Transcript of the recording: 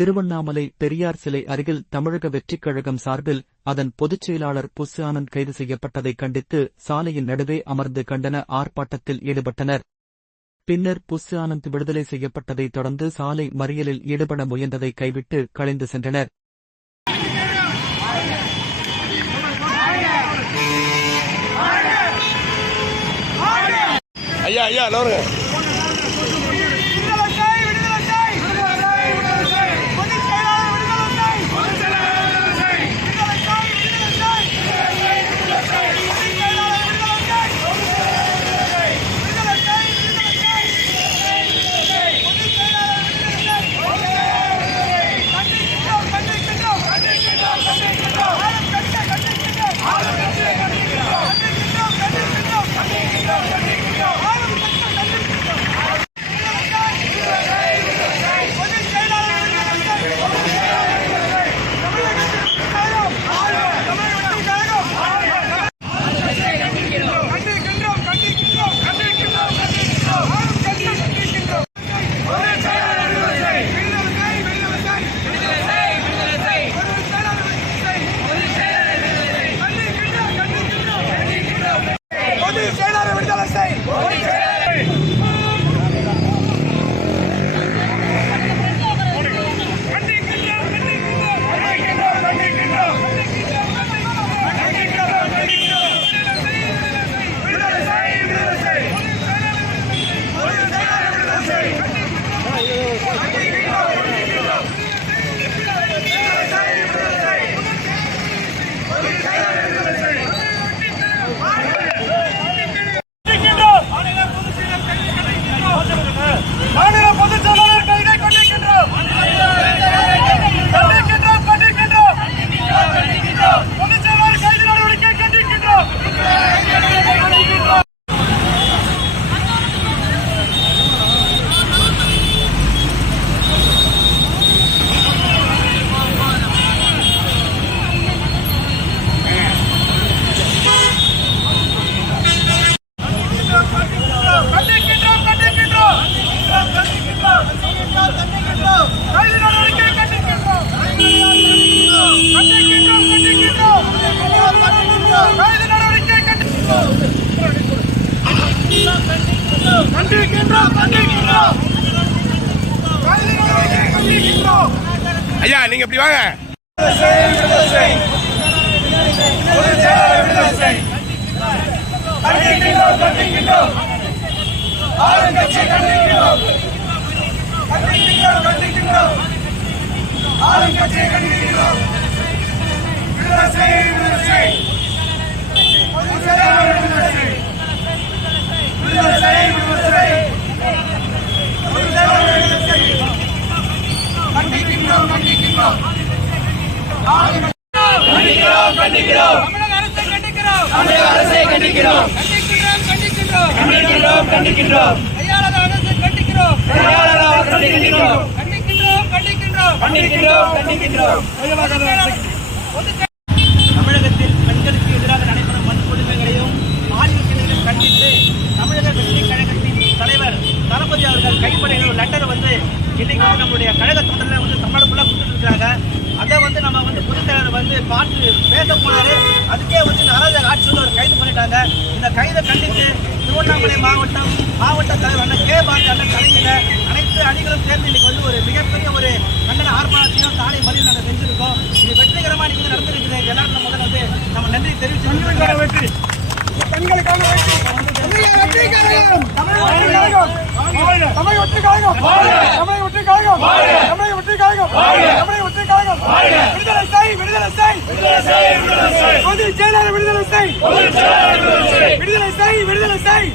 திருவண்ணாமலை பெரியார் சிலை அருகில் தமிழக வெற்றிக் கழகம் சார்பில் அதன் பொதுச் செயலாளர் புஸ்ஸு ஆனந்த் கைது செய்யப்பட்டதை கண்டித்து சாலையின் நடுவே அமர்ந்து கண்டன ஆர்ப்பாட்டத்தில் ஈடுபட்டனர். பின்னர் புசு ஆனந்த் விடுதலை செய்யப்பட்டதைத் தொடர்ந்து சாலை மறியலில் ஈடுபட முயன்றதை கைவிட்டு கலைந்து சென்றனர். ஐயா ஐயா செயலாளர் விடுதலை செய் மாநில பொதுச் செயலாளர் கைதை கொண்டிருக்கின்றோம் கண்டிக்கின்றோம் கண்டிக்கின்றோம் பொதுச் செயலாளர் கைது நடவடிக்கை கண்டிக்கின்றோம் கண்டிக்கின்றோம் கண்டிக்கின்றோம் கைது நடவடிக்கை கண்டிக்கின்றோம் கண்டிக்கின்றோம் கண்டிக்கின்றோம் கைது நடவடிக்கை கண்டிக்கின்றோம் கண்டிக்கின்றோம் கண்டிக்கின்றோம் கைது நடவடிக்கை கண்டிக்கின்றோம் ஐயா நீங்க இப்படி வாங்க. கண்டிக்கின்றோம். கண்டிக்கின்றோம் ஆளுங்கட்சி கண்டிக்கின்றோம் கண்டிக்கின்றோம் கண்டிக்கின்றோம் ஆளுங்கட்சி கண்டிக்கின்றோம் விடுதலை செய் விடுதலை செய் பொதுச் செயலாளர் விடுதலை செய் விடுதலை செய் விடுதலை செய் பொதுச் செயலாளர் விடுதலை செய் கண்டிக்கின்றோம் கண்டிக்கின்றோம் கண்டிக்கிறோம். கண்டிக்கிறோம் தமிழக அரசை கண்டிக்கிறோம். தமிழக அரசை கண்டிக்கிறோம். கண்டிக்கிறோம் கண்டிக்கின்றோம். கண்டிக்கின்றோம் கண்டிக்கின்றோம். கையாளர் அரசை கண்டிக்கிறோம். கையாளர் அரசை கண்டிக்கிறோம். கண்டிக்கின்றோம் கண்டிக்கின்றோம். கண்டிக்கின்றோம் கண்டிக்கின்றோம். தமிழகத்தில் பெண்களுக்கு எதிராக நடைபெறும் வன்கொடுமைகளையும் தொழிலையும் கண்டித்து தமிழக வெற்றி கழகத்தின் தலைவர் தளபதி அவர்கள் கைப்படையில் லெட்டர் வந்து இன்னைக்கு வந்து நம்மளுடைய கழக தொண்டர்கள் வந்து தமிழ்நாடு ஃபுல்லாக கொடுத்துருக்காங்க அதை வந்து நம்ம வந்து பொதுச் செயலாளர் வந்து பார்த்து பேச போனாரு. அதுக்கே வந்து இந்த அராஜக ஆட்சி வந்து அவர் கைது பண்ணிட்டாங்க. இந்த கைதை கண்டித்து திருவண்ணாமலை மாவட்டம் மாவட்ட தலைவர் அண்ணன் கே பாரதி அண்ணன் தலைமையில் அனைத்து அணிகளும் சேர்ந்து இன்னைக்கு வந்து ஒரு மிகப்பெரிய ஒரு கண்டன ஆர்ப்பாட்டத்தையும் சாலை மறியல் நாங்கள் செஞ்சிருக்கோம். இது வெற்றிகரமாக இன்னைக்கு வந்து நடந்திருக்குது. எல்லாரும் முதல்ல வந்து நம்ம நன்றி தெரிவிச்சு வெற்றி. பெண்களுக்கான வெற்றி. தமிழக வெற்றி கழகம் தமிழக வெற்றி கழகம் தமிழக வெற்றி கழகம் தமிழக வெற்றி கழகம் தமிழக வெற்றி கழகம் விடுதலை செய் விடுதலை செய் விடுதலை செய் விடுதலை செய் விடுதலை செய் விடுதலை செய்